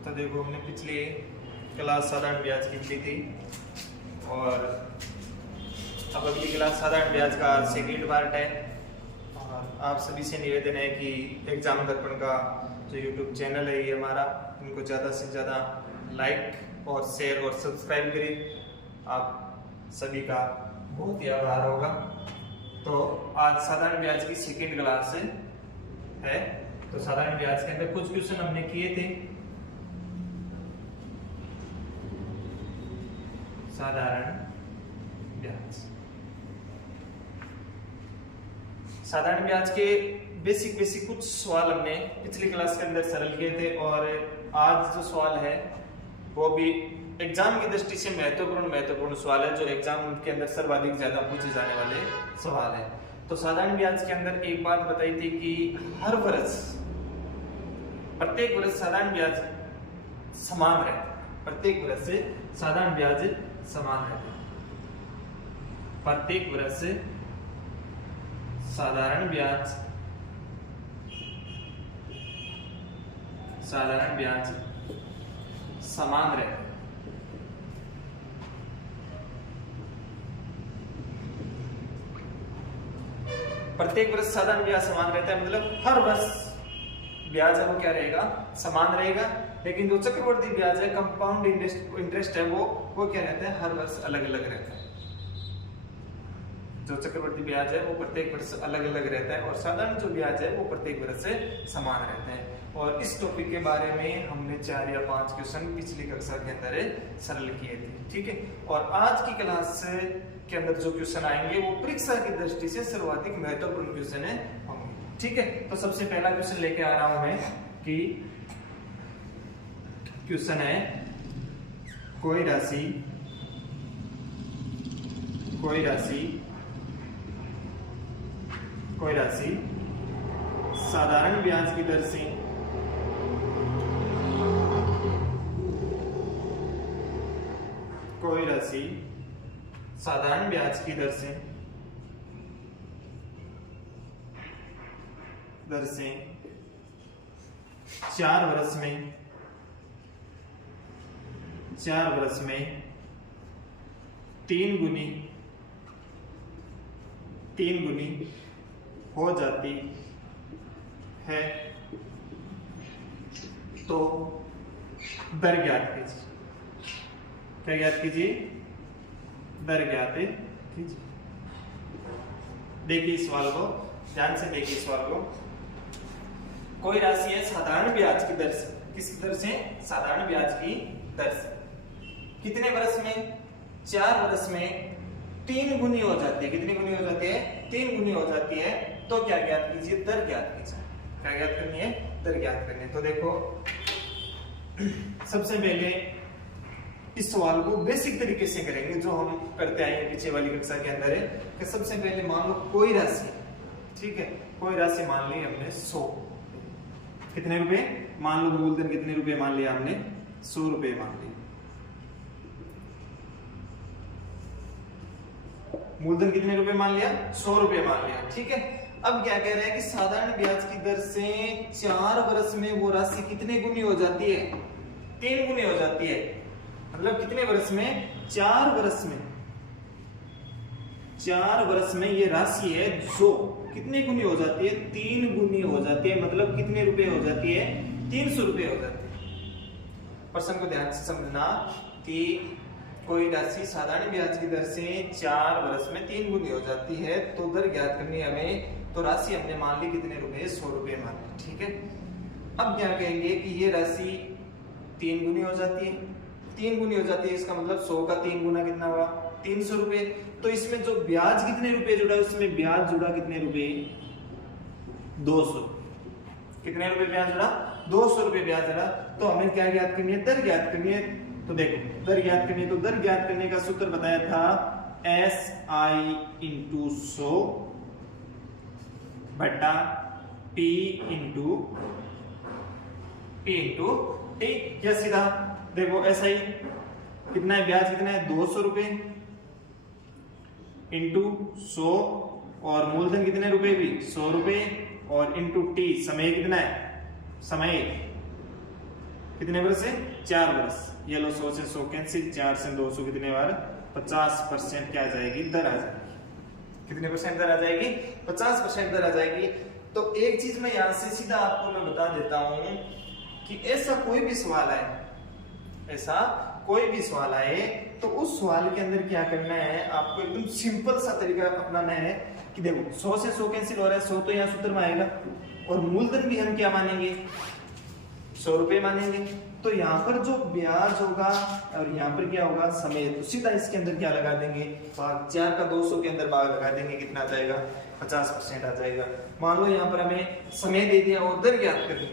तो देखो हमने पिछले क्लास साधारण ब्याज की ली थी और अब अगली क्लास साधारण ब्याज का सेकेंड पार्ट है। और आप सभी से निवेदन है कि एग्जाम दर्पण का जो यूट्यूब चैनल है ये हमारा, इनको ज़्यादा से ज़्यादा लाइक और शेयर और सब्सक्राइब करें। आप सभी का बहुत ही आभार होगा। तो आज साधारण ब्याज की सेकेंड क्लास है। तो साधारण ब्याज के अंदर कुछ क्वेश्चन हमने किए थे। साधारण ब्याज के बेसिक कुछ सवाल हमने पिछली क्लास के अंदर सरल किए थे और आज जो सवाल है वो भी एग्जाम की दृष्टि से महत्वपूर्ण सवाल है, जो एग्जाम के अंदर सर्वाधिक ज्यादा पूछे जाने वाले सवाल है। तो साधारण ब्याज के अंदर एक बात बताई थी कि हर वर्ष प्रत्येक वर्ष साधारण ब्याज समान रहता है। प्रत्येक वर्ष से साधारण ब्याज समान रहता है। प्रत्येक वर्ष से साधारण ब्याज समान रहता है। प्रत्येक वर्ष साधारण ब्याज समान रहता है, मतलब हर वर्ष ब्याज है वो क्या रहेगा, समान रहेगा। लेकिन जो चक्रवर्ती ब्याज है, कंपाउंड इंटरेस्ट है, वो क्या रहता है, हर वर्ष अलग अलग रहता है। जो चक्रवर्ती ब्याज है वो प्रत्येक वर्ष अलग अलग रहता है और साधारण जो ब्याज है वो प्रत्येक वर्ष से समान रहता है। और इस टॉपिक के बारे में हमने 4 या 5 क्वेश्चन पिछली कक्षा के अंदर सरल किए थे, ठीक है। और आज की क्लास के अंदर जो क्वेश्चन आएंगे वो परीक्षा की दृष्टि से सर्वाधिक महत्वपूर्ण क्वेश्चन होंगे, ठीक है। तो सबसे पहला क्वेश्चन लेके आ रहा हूं मैं कि क्वेश्चन है कोई राशि साधारण ब्याज की दर से साधारण ब्याज की दर से 4 वर्ष में 3 गुनी हो जाती है तो दर ज्ञात कीजिए। क्या ज्ञात कीजिए? दर ज्ञात कीजिए। देखिए सवाल को ध्यान से, देखिए सवाल को। कोई राशि है साधारण ब्याज की दर से, किस दर से? साधारण ब्याज की दर से कितने वर्ष में? 4 वर्ष में 3 गुनी हो जाती है। कितनी गुनी हो जाती है? 3 गुनी हो जाती है। तो क्या ज्ञात कीजिए? दर ज्ञात कीजिए। क्या ज्ञात करनी है? दर ज्ञात करनी है। तो देखो सबसे पहले इस सवाल को बेसिक तरीके से करेंगे, जो हम करते आए हैं पीछे वाली कक्षा के अंदर है कि सबसे पहले मान लो कोई राशि, ठीक है, कोई राशि मान ली हमने 100। कितने रुपए? मान लो मूलधन कितने रुपए मान लिया हमने? 100 रुपए मान लिया। मूलधन कितने रुपए मान लिया? 100 रुपए मान लिया, ठीक है। अब क्या कह रहे हैं कि साधारण ब्याज की दर से 4 वर्ष में वो राशि कितने गुनी हो जाती है? 3 गुनी हो जाती है। मतलब कितने वर्ष में? 4 वर्ष में ये राशि है जो कितने गुनी हो जाती है? 3 गुनी हो जाती है। मतलब कितने रुपए हो जाती है? 300 रुपए हो जाती है। प्रश्न को ध्यान से समझना कि कोई राशि साधारण ब्याज की दर से 4 वर्ष में 3 गुनी हो जाती है तो दर ज्ञात करनी है हमें। तो राशि हमने मान ली कितने रुपए? 100 रुपए मान ली, ठीक है। अब क्या कहेंगे कि ये राशि 3 गुनी हो जाती है। 3 गुनी हो जाती है, इसका मतलब 100 का 3 गुना कितना हुआ? 300 रुपए। तो इसमें जो ब्याज कितने रुपए जुड़ा? उसमें ब्याज जुड़ा कितने रुपए? 200। कितने रुपए ब्याज जुड़ा? 200 रुपए ब्याज जुड़ा। तो हमें क्या ज्ञात करनी है? दर ज्ञात करनी है। तो देखो दर ज्ञात करनी है, तो दर ज्ञात करने का सूत्र बताया था SI × 100 बटा P × T। क्या सीधा? देखो SI कितना है? ब्याज कितना है? 200 रुपए इंटू 100 और मूलधन कितने रुपए भी? 100 रुपए और इंटू T, समय कितना है? समय कितने वर्ष है? 4 वर्ष। ये लो 100 से 100 कैंसिल, 4 से 200 कितने बार? 50% क्या आ जाएगी? दर आ जाएगी। कितने परसेंट दर आ जाएगी? 50% दर आ जाएगी। तो एक चीज मैं यहां से सीधा आपको मैं बता देता हूं कि ऐसा कोई भी सवाल आए, ऐसा कोई भी सवाल आए तो उस सवाल के अंदर क्या करना है, आपको एकदम सिंपल सा तरीका अपनाना है कि देखो 100 से 100 कैंसिल हो रहा है, 100 तो यहाँ सूत्र में आएगा और मूलधन भी हम क्या मानेंगे? 100 रुपए मानेंगे। तो यहाँ पर जो ब्याज होगा और यहाँ पर क्या होगा? समय। तो सीधा इसके अंदर क्या लगा देंगे? भाग 4 का 200 के अंदर भाग लगा देंगे, कितना आ जाएगा? 50% आ जाएगा। मान लो यहाँ पर हमें समय दे दिया और दर ज्ञात करनी,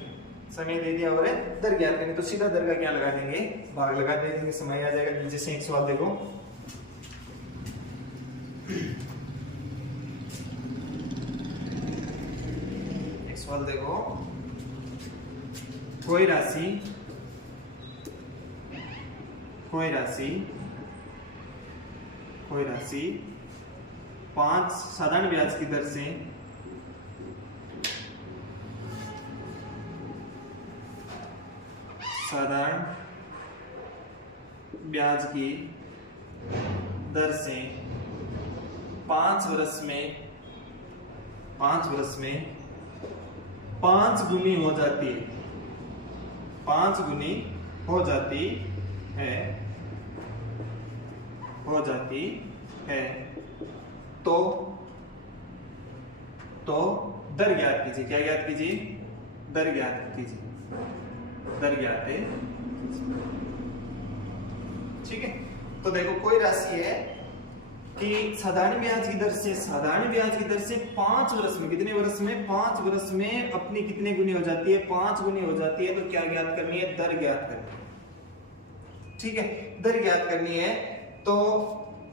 समय दे दिया और दर ज्ञात करनी, तो सीधा दर का क्या लगा देंगे? भाग लगा देंगे, समय आ जाएगा। जैसे एक सवाल देखो, एक सवाल देखो, कोई राशि 5 साधारण ब्याज की दर से साधारण ब्याज की दर से 5 वर्ष में 5 गुनी हो जाती है, 5 गुनी हो जाती है, तो दर ज्ञात कीजिए। क्या ज्ञात कीजिए? दर ज्ञात कीजिए, दर ज्ञात है। ठीक है, तो देखो कोई राशि है कि साधारण ब्याज की दर से 5 वर्ष में, कितने वर्ष में? 5 वर्ष में अपनी कितने गुनी हो जाती है? 5 गुनी हो जाती है। तो क्या ज्ञात करनी है? दर ज्ञात करनी है। ठीक है, दर ज्ञात करनी है। तो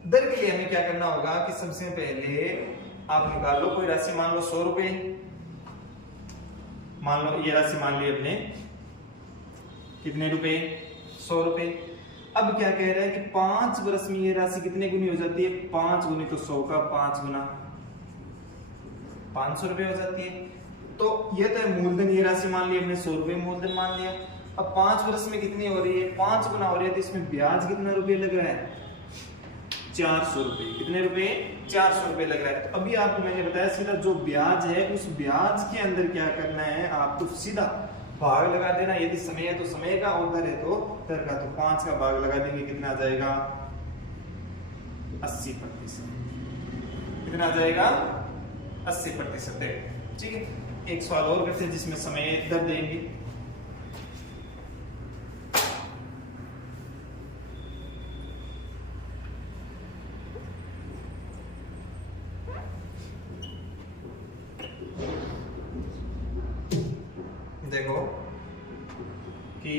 दर के लिए हमें क्या करना होगा कि सबसे पहले आप निकाल लो कोई राशि, मान लो 100 रुपए, मान लो ये राशि मान ली अपने, कितने रुपए? 100 रुपए। अब क्या कह रहा है कि 5 वर्ष में ये राशि कितने गुनी हो जाती है? 5 गुनी, तो 100 का 5 गुना 500 रुपए हो जाती है। तो ये तो है मूलधन, ये राशि मान ली हमने 100 रुपए मूलधन मान लिया। अब 5 वर्ष में कितनी हो रही है? 5 गुना हो रही है। तो इसमें ब्याज कितना रुपए लग रहा है? 400 रुपए। कितने रुपए? 400 रुपए लग रहा है। तो अभी आपको मैंने बताया सीधा जो ब्याज है उस ब्याज के अंदर क्या करना है, आपको सीधा भाग लगा देना। यदि समय है तो समय का और दर है तो दर का। तो 5 का भाग लगा देंगे, कितना आ जाएगा? 80%। कितना आ जाएगा? 80% है। ठीक है, एक सवाल और करते हैं जिसमें समय दर देंगे। देखो कि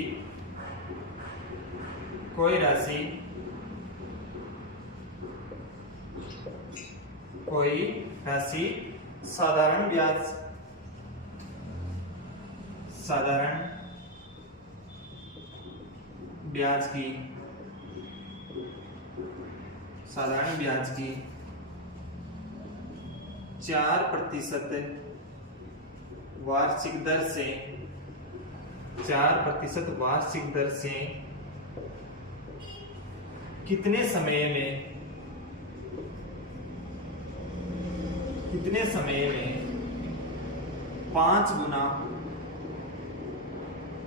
कोई राशि साधारण ब्याज की 4% वार्षिक दर से 4% वार्षिक दर से कितने समय में 5 गुना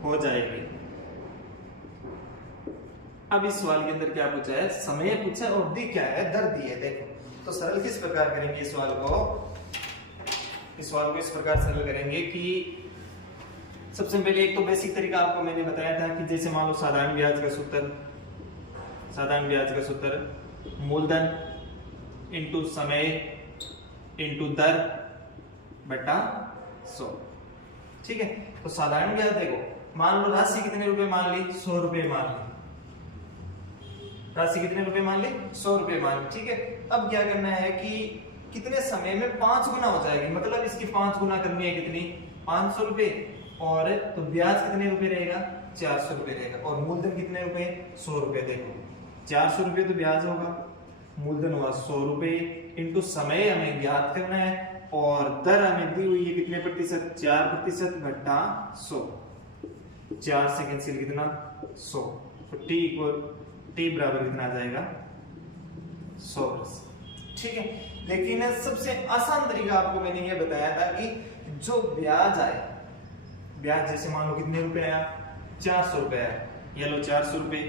हो जाएगी। अब इस सवाल के अंदर क्या पूछा है? समय पूछा है और दी क्या है? दर दी है। देखो तो सरल किस प्रकार करेंगे इस सवाल को इस प्रकार सरल करेंगे कि सबसे पहले एक तो बेसिक तरीका आपको मैंने बताया था कि जैसे मान लो साधारण ब्याज का सूत्र मूलधन इंटू समय इंटू दर बटा 100। ठीक है, तो साधारण ब्याज देखो, मान लो राशि कितने रुपए मान ली? 100 रुपए मान ली। राशि कितने रुपए मान ली? 100 रुपए मान ली। ठीक है, अब क्या करना है कि कितने समय में 5 गुना हो जाएगी, मतलब इसकी 5 गुना करनी है। कितनी? 500 रुपए। और तो ब्याज कितने रुपए रहेगा? 400 रुपए रहेगा। और मूलधन कितने रुपए? 100 रुपए। देखो 400 रुपए तो ब्याज होगा, मूलधन हुआ 100 रुपए इंटू समय हमें ज्ञात करना है और दर हमें दी हुई है कितने प्रतिशत? 4% बटा 100। 4 से कैंसिल कितना 100, तो टी बराबर कितना आ जाएगा 100 वर्ष। ठीक है, लेकिन सबसे आसान तरीका आपको मैंने ये बताया था कि जो ब्याज आए, ब्याज जैसे मान लो कितने रुपए आया 400 रुपए आया, ये लो 400 रुपए,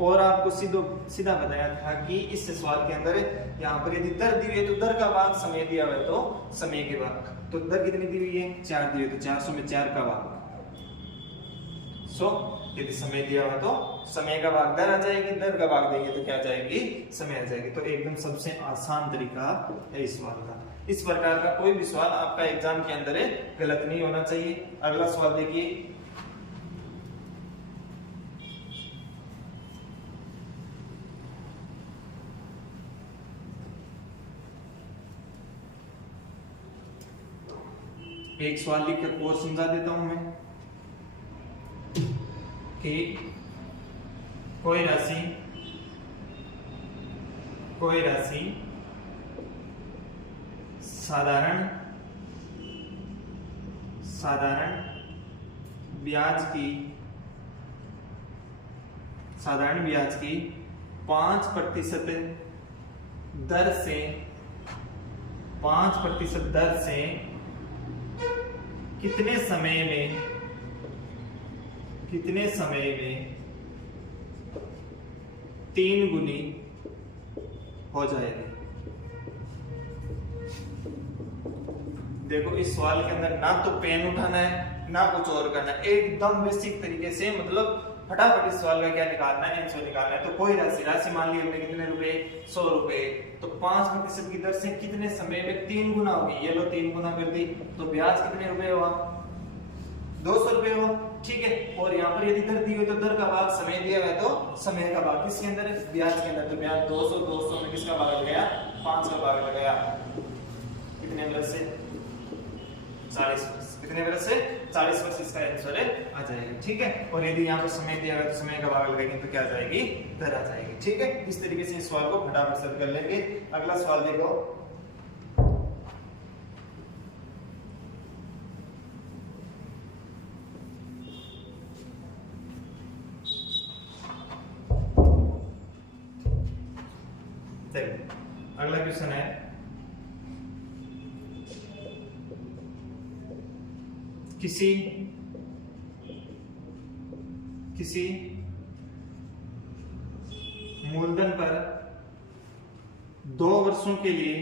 और आपको सीधा बताया था कि इस सवाल के अंदर यहाँ पर यदि दर दी हुई है तो दर का भाग समय दिया हुआ है तो समय के भाग, तो दर कितनी दी हुई है 4 दी हुई, तो 400 में 4 का भाग 100, यदि समय दिया हुआ तो समय का भाग दर आ जाएगी, दर का भाग देंगे तो क्या आ जाएगी समय आ जाएगी। तो एकदम सबसे आसान तरीका है इस सवाल का। इस प्रकार का कोई भी सवाल आपका एग्जाम के अंदर गलत नहीं होना चाहिए। अगला सवाल देखिए, एक सवाल लिखकर और समझा देता हूं मैं कि कोई राशि साधारण ब्याज की 5% दर से कितने समय में 3 गुनी हो जाएगी। देखो इस सवाल के अंदर ना तो पेन उठाना है ना कुछ और करना है, एकदम बेसिक तरीके से मतलब फटाफट इस सवाल का क्या निकालना है, आंसर निकालना है। तो कोई राशि मान ली हमने कितने रुपए 100 रुपए, तो 5% की दर से कितने समय में 3 गुना होगी, ये लो 3 गुना कर दी, तो ब्याज कितने रुपए हुआ 200 रुपए हुआ। ठीक है, और यहाँ पर यदि दर दी हुई तो दर का भाग समय दिया हुआ है तो समय का भाग किसके अंदर है ब्याज के अंदर, तो ब्याज 200 में किसका भाग लगाया 5 का भाग लगाया, कितने वर्ष से 40 वर्ष, कितने वर्ष से 40 वर्ष इसका आंसर आ जाएगा। ठीक है, और यदि यहाँ पर समय दिया हुआ है तो समय का भाग लगाएंगे तो क्या आ जाएगी दर आ जाएगी। ठीक है, इस तरीके से इस सवाल को फटाफट सॉल्व कर लेंगे। अगला सवाल देखो, अगला क्वेश्चन है किसी मूलधन पर 2 वर्षों के लिए,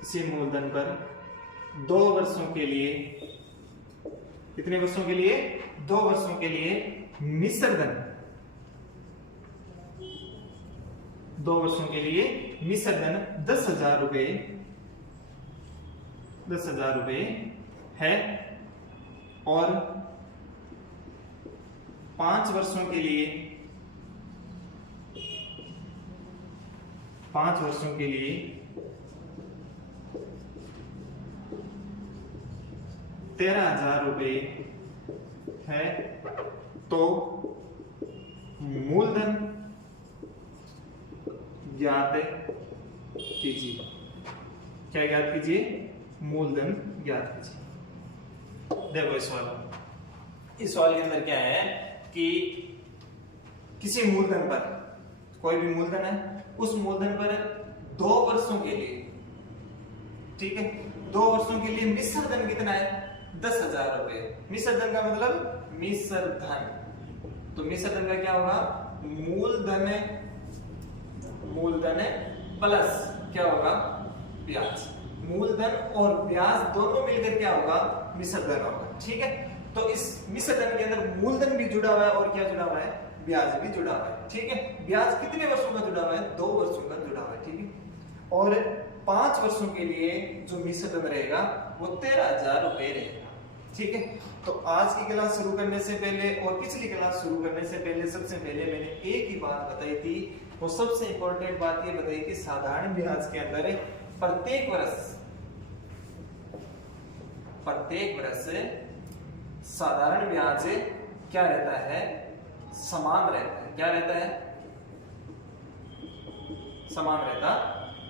किसी मूलधन पर 2 वर्षों के लिए, कितने वर्षों के लिए 2 वर्षों के लिए मिश्र धन, 2 वर्षों के लिए मिश्र धन 10,000 रुपए है, और 5 वर्षों के लिए 13,000 रुपए है, तो मूलधन ज्ञात कीजिए। क्या ज्ञात कीजिए मूलधन ज्ञात कीजिए। देखो इस सवाल के अंदर क्या है कि किसी मूलधन पर, कोई भी मूलधन है, उस मूलधन पर 2 वर्षों के लिए, ठीक है 2 वर्षों के लिए मिश्र धन कितना है 10,000 रुपए। मिश्र धन का मतलब मिश्र धन, तो मिश्र धन का क्या होगा मूलधन प्लस क्या होगा ब्याज, मूलधन और ब्याज दोनों मिलकर क्या होगा मिश्र धन होगा। ठीक है, तो इस मिश्र धन के अंदर मूलधन भी जुड़ा हुआ है और क्या जुड़ा हुआ है ब्याज भी जुड़ा हुआ है। ठीक है, ब्याज कितने वर्षों का जुड़ा हुआ है 2 वर्षों का जुड़ा हुआ है। ठीक है, और 5 वर्षों के लिए जो मिश्र धन रहेगा वो 13,000 रुपए रहेगा। ठीक है, तो आज की क्लास शुरू करने से पहले और पिछली क्लास शुरू करने से पहले सबसे पहले मैंने एक ही बात बताई थी, वो सबसे इंपॉर्टेंट बात ये बताई कि साधारण ब्याज के अंदर प्रत्येक वर्ष साधारण ब्याज क्या रहता है समान रहता है। क्या रहता है समान रहता।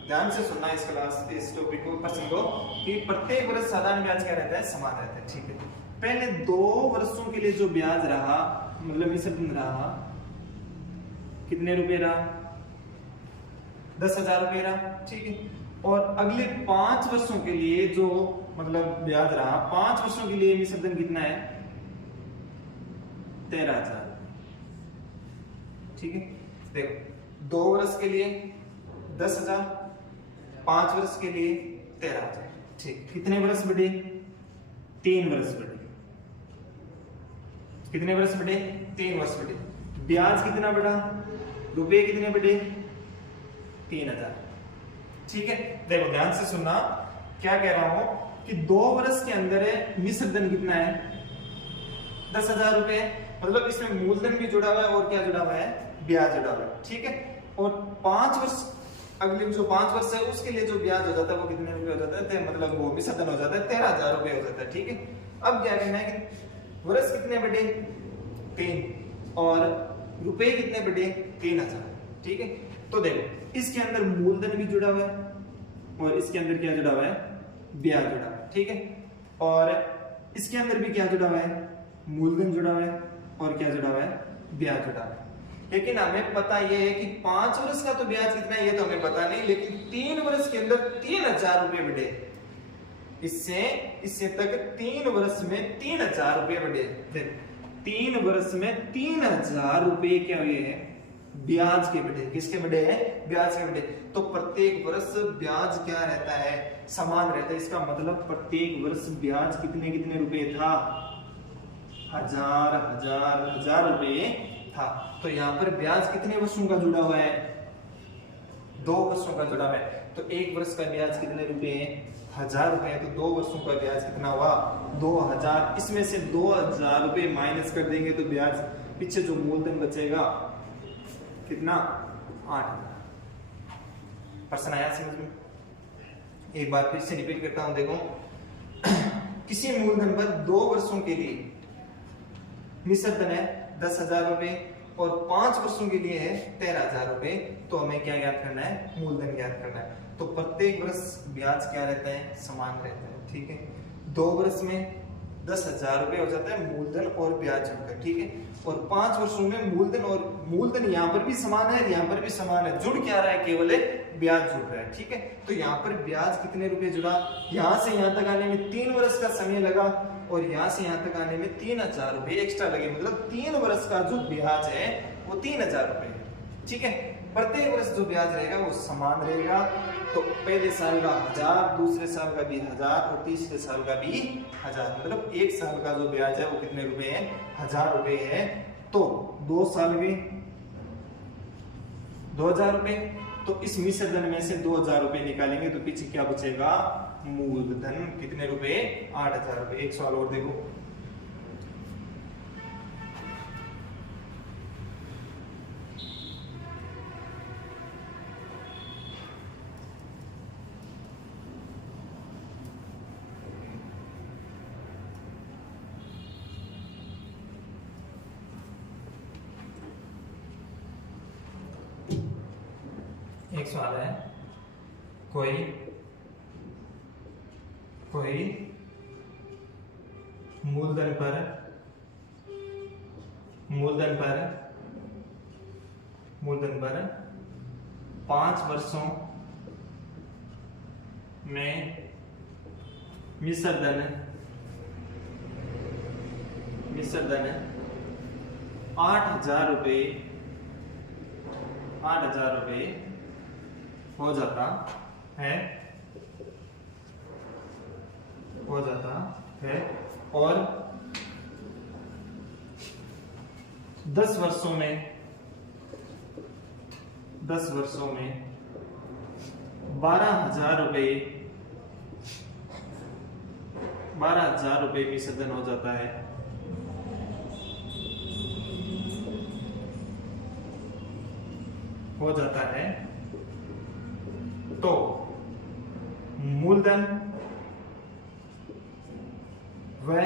ध्यान से सुनना इस क्लास इस टॉपिक को प्रश्न को कि प्रत्येक वर्ष साधारण ब्याज क्या रहता है समान रहता है। ठीक है, पहले 2 वर्षों के लिए जो ब्याज रहा, मतलब मिश्रधन रहा, कितने रुपए रहा? 10,000 रुपए रहा, ठीक है। और अगले 5 वर्षों के लिए जो मतलब ब्याज रहा, 5 वर्षों के लिए मिश्रधन कितना है? 13,000, ठीक है। देखो 2 वर्ष के लिए 10,000, 5 वर्ष के लिए 13,000, ठीक। कितने वर्ष बढ़े? 3 वर्ष बढ़े। कितने वर्ष बढ़े? 3 वर्ष बढ़े। ब्याज कितना बढ़ा? रुपए कितने बढ़े? 3,000, ठीक है। देखो ध्यान से सुनना, क्या कह रहा हूं कि 2 वर्ष के अंदर मिश्रधन कितना है? 10,000 रुपए, मतलब इसमें मूलधन भी जुड़ा हुआ है और क्या जुड़ा हुआ है? ब्याज जुड़ा हुआ है, ठीक है। और 5 वर्ष, अगले जो 5 वर्ष है उसके लिए जो ब्याज हो जाता है वो कितने रुपए हो जाता है? मतलब वो मिश्रधन हो जाता है 13,000 रुपए हो जाता है, ठीक है। अब क्या करना है कि वर्ष कितने बढ़े? 3, और रुपए कितने बढ़े? 3,000, ठीक है। तो देखो इसके अंदर मूलधन भी जुड़ा हुआ है और इसके अंदर क्या जुड़ा हुआ है? ब्याज जुड़ा हुआ है, ठीक है। और इसके अंदर भी क्या जुड़ा हुआ है? मूलधन जुड़ा हुआ है और क्या जुड़ा हुआ है? ब्याज जुड़ा हुआ है। लेकिन हमें पता यह है कि 5 वर्ष का तो ब्याज कितना है ये तो हमें पता नहीं, लेकिन 3 वर्ष के अंदर 3,000 रुपए बढ़े। इससे तक 3 वर्ष में 3,000 रुपए बढ़े। 3 वर्ष में 3,000 रुपए क्या हुए हैं? ब्याज के बढ़े। किसके बढ़े हैं? ब्याज के बढ़े। तो प्रत्येक वर्ष ब्याज क्या रहता है? समान रहता है। इसका मतलब प्रत्येक वर्ष ब्याज कितने कितने रुपए था? 1,000 रुपए था। तो यहाँ पर ब्याज कितने वर्षों का जुड़ा हुआ है? 2 वर्षों का जुड़ा हुआ है। तो 1 वर्ष का ब्याज कितने रुपए है? 1,000 रुपए। तो 2 वर्षों का ब्याज कितना हुआ? 2,000। इसमें से 2,000 रुपए माइनस कर देंगे तो ब्याज पीछे जो मूलधन बचेगा कितना? 8,000। प्रश्न आया समझ में? एक बार फिर से रिपीट करता हूं, देखो किसी मूलधन पर 2 वर्षों के लिए मिश्रधन है 10,000 रुपए और 5 वर्षों के लिए है 13,000 रुपए। तो हमें क्या ज्ञात करना है? मूलधन ज्ञात करना है। तो प्रत्येक वर्ष ब्याज क्या रहता है? समान रहता है, ठीक है। 2 वर्ष में 10,000 रुपए हो जाता है मूलधन और ब्याज जुड़कर, ठीक है। और 5 वर्षों में मूलधन यहाँ पर भी समान है, यहाँ पर भी समान है। जुड़ क्या रहा है? केवल ब्याज जुड़ रहा है, ठीक है। तो यहाँ पर ब्याज कितने रुपए जुड़ा? यहाँ से यहाँ तक आने में 3 वर्ष का समय लगा और यहाँ से यहाँ तक आने में 3,000 रुपए एक्स्ट्रा लगे। मतलब 3 वर्ष का जो ब्याज है वो 3,000 रुपए है, ठीक है। प्रत्येक वर्ष जो ब्याज रहेगा वो समान रहेगा। तो पहले साल का 1,000, दूसरे साल का भी 1,000 और तीसरे साल का भी 1,000। मतलब 1 साल का जो ब्याज है वो कितने रुपए है? 1,000 रुपए है। तो 2 साल में 2,000 रुपए। तो इस मिश्रधन में से 2,000 रुपए निकालेंगे तो पीछे क्या बचेगा? मूलधन। कितने रुपए? 8,000 रुपए। एक सवाल और देखो, एक सवाल है, कोई मूलधन पर 5 वर्षों में मिश्रधन 8,000 रुपए हो जाता है और 10 वर्षों में 12,000 रुपए मिश्रधन हो जाता है। तो मूलधन वह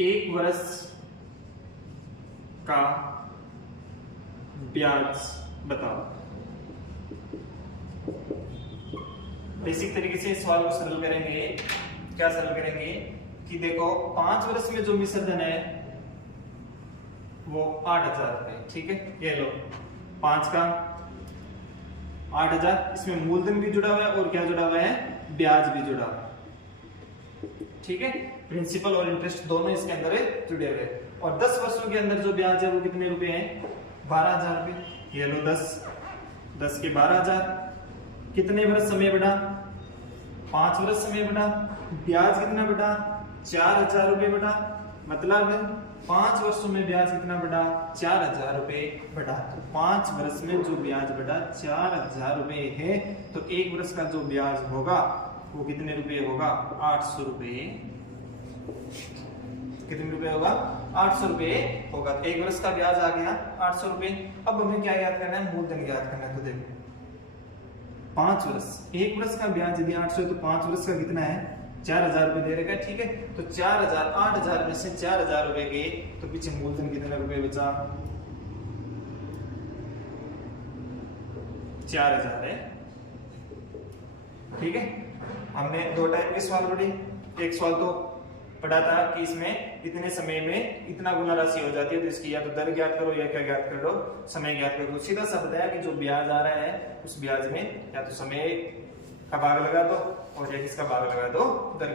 1 वर्ष का ब्याज बताओ। बेसिक तरीके से सवाल को सरल करेंगे। क्या सरल करेंगे कि देखो 5 वर्ष में जो मिश्र धन है वो 8,000 रुपए, ठीक है। ये लो 5 का 8,000, इसमें मूलधन भी जुड़ा हुआ है और क्या जुड़ा हुआ है, ब्याज भी जुड़ा हुआ है, ठीक है। प्रिंसिपल और इंटरेस्ट दोनों इसके अंदर जुड़े हुए हैं। और 10 वर्षों के अंदर जो ब्याज है वो कितने रुपए हैं, 12,000 रुपए। ये लो 10 के 12,000, कितने वर्ष समय बढ़ा, 5 वर्ष समय बढ़ा। ब्याज कितना बढ़ा, 4,000 रुपए बढ़ा। मतलब 5 वर्षों में ब्याज कितना बढ़ा, 4,000 रुपए बढ़ा। तो 5 वर्ष में जो ब्याज बढ़ा 4,000 रुपए है, तो 1 वर्ष का जो ब्याज होगा वो कितने रुपए होगा, 800 रुपए। कितने रुपए होगा, 800 रुपए होगा। 1 वर्ष का ब्याज आ गया 800 रुपए। अब हमें क्या याद करना है, मूलधन याद करना है। तो देखो 5 वर्ष, 1 वर्ष का ब्याज यदि 800 है तो 5 वर्ष का कितना है, 4,000 रुपए दे रखा है, ठीक है। तो 4,000, 8,000 में से 4,000 रुपए गए तो पीछे मूलधन कितना रुपए बचा, 4,000 है, ठीक है। हमने 2 टाइप के सवाल पढ़े। एक सवाल तो पढ़ा था कि इसमें इतने समय में इतना गुना राशि हो जाती है, तो इसकी या तो दर ज्ञात करो या क्या ज्ञात करो, समय ज्ञात करो। तो सीधा सा बताया कि जो ब्याज आ रहा है उस ब्याज में या तो समय का भाग लगा दो और या किसका भाग लगा दो, दर